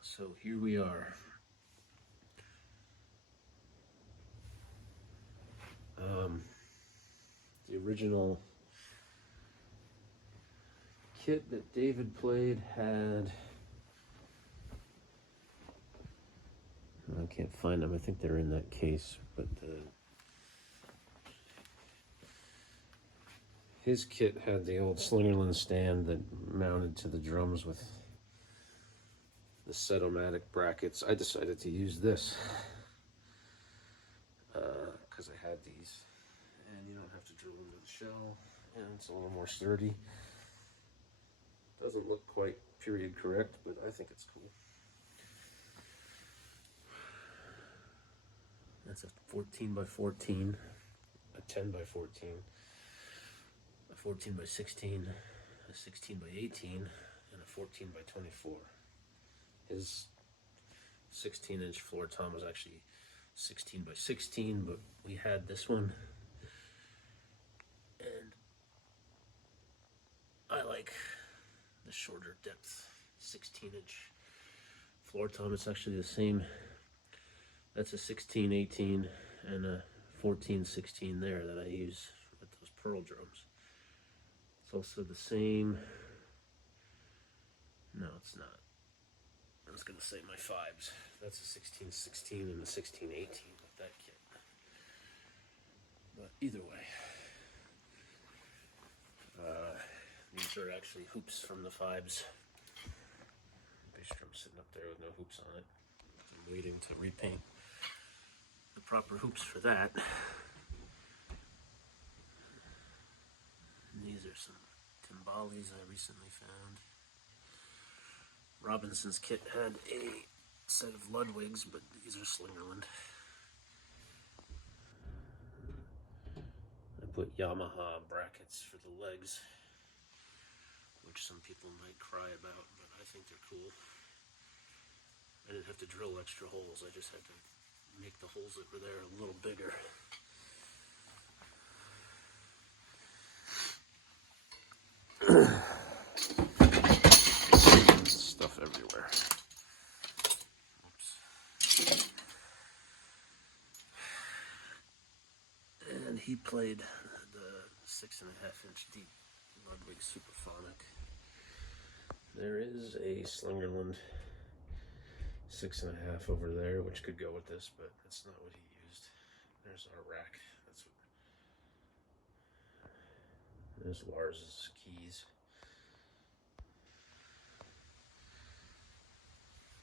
So here we are. The original kit that David played had, I can't find them, I think they're in that case, but his kit had the old Slingerland stand that mounted to the drums with the Set-O-Matic brackets. I decided to use this because I had these, and you don't have to drill into the shell, and it's a little more sturdy. Doesn't look quite period correct, but I think it's cool. That's a 14 by 14, a 10 by 14, a 14 by 16, a 16 by 18, and a 14 by 24. His 16-inch floor tom was actually 16 by 16, but we had this one, and I like the shorter depth 16-inch floor tom. It's actually the same. That's a 16-18 and a 14-16 there that I use with those pearl drums. It's also the same. No, it's not. I was gonna say my fives. That's a 16-16 and a 16-18 with that kit. But either way, these are actually hoops from the fives. Bass drum sitting up there with no hoops on it. I'm waiting to repaint the proper hoops for that. And these are some timbales I recently found. Robinson's kit had a set of Ludwigs, but these are Slingerland. I put Yamaha brackets for the legs, which some people might cry about, but I think they're cool. I didn't have to drill extra holes, I just had to make the holes that were there a little bigger. Stuff everywhere. Oops. And he played the 6.5-inch deep Ludwig Superphonic. There is a Slingerland 6.5 over there, which could go with this, but that's not what he used. There's our rack. That's what. There's Lars's keys.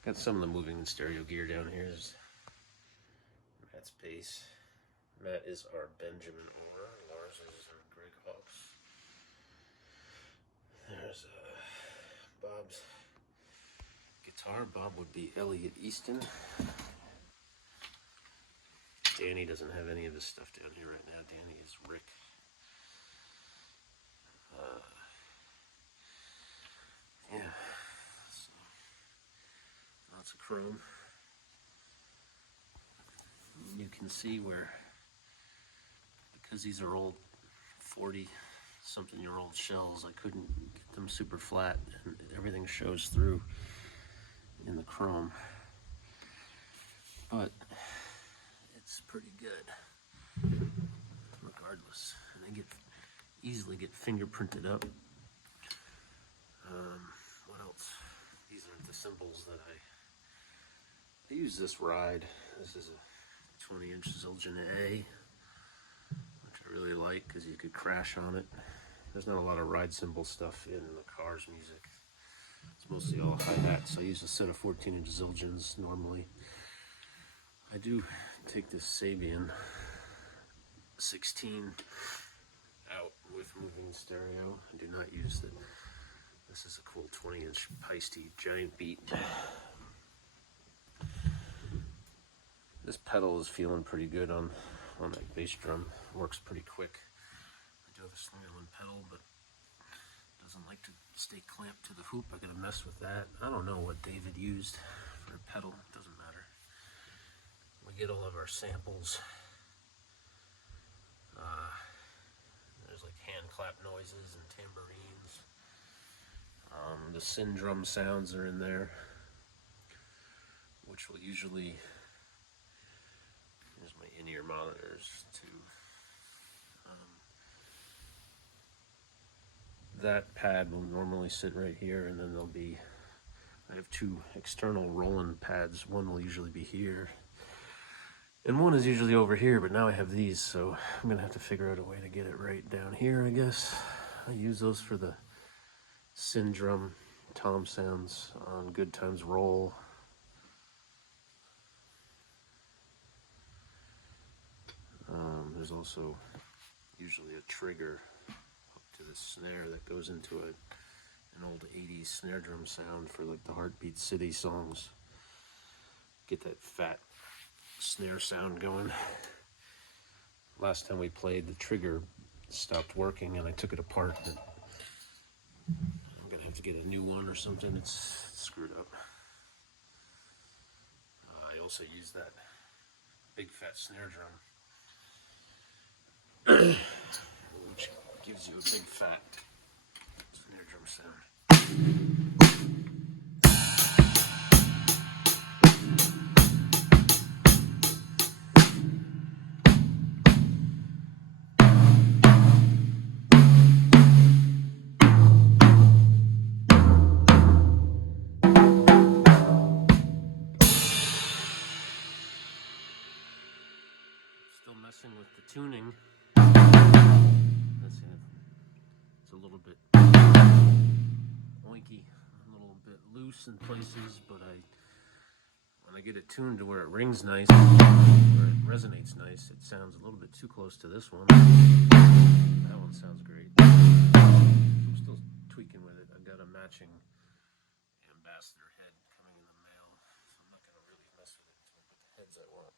Got some of the moving and stereo gear down here. There's Matt's bass. Matt is our Benjamin Orr. Lars is our Greg Hawks. There's Bob's guitar. Bob would be Elliot Easton. Danny doesn't have any of his stuff down here right now. Danny is Rick. Yeah. So, lots of chrome. You can see where, because these are old 40-something-year-old shells, I couldn't get them super flat, and everything shows through in the chrome. But it's pretty good, regardless. And they easily get fingerprinted up. What else? These aren't the cymbals that I use this ride. This is a 20-inch Zildjian A, which I really like because you could crash on it. There's not a lot of ride cymbal stuff in the Cars music. It's mostly all hi-hats. I use a set of 14-inch Zildjians normally. I do take this Sabian 16 out with moving stereo. I do not use the. This is a cool 20-inch Peisty Giant Beat. This pedal is feeling pretty good on that bass drum. Works pretty quick. I do have a Slingerland pedal, but it doesn't like to stay clamped to the hoop. I gotta mess with that. I don't know what David used for a pedal. It doesn't matter. We get all of our samples. There's like hand clap noises and tambourines. the syndrome sounds are in there, which will usually, here's my in-ear monitors too. That pad will normally sit right here, and then there'll be, I have two external Roland pads. One will usually be here, and one is usually over here, but now I have these, so I'm gonna have to figure out a way to get it right down here, I guess. I use those for the syndrome tom sounds on Good Times Roll. There's also usually a trigger up to the snare that goes into an old 80s snare drum sound for like the Heartbeat City songs. Get that fat snare sound going. Last time we played, the trigger stopped working and I took it apart. And I'm gonna have to get a new one or something. It's screwed up. I also use that big fat snare drum, which gives you a big fat snare drum sound. Still messing with the tuning. That's it. It's a little bit oinky, a little bit loose in places, but when I get it tuned to where it rings nice, where it resonates nice, it sounds a little bit too close to this one. That one sounds great. I'm still tweaking with it. I've got a matching ambassador head coming in the mail, so I'm not going to really mess with it until I put the heads I want.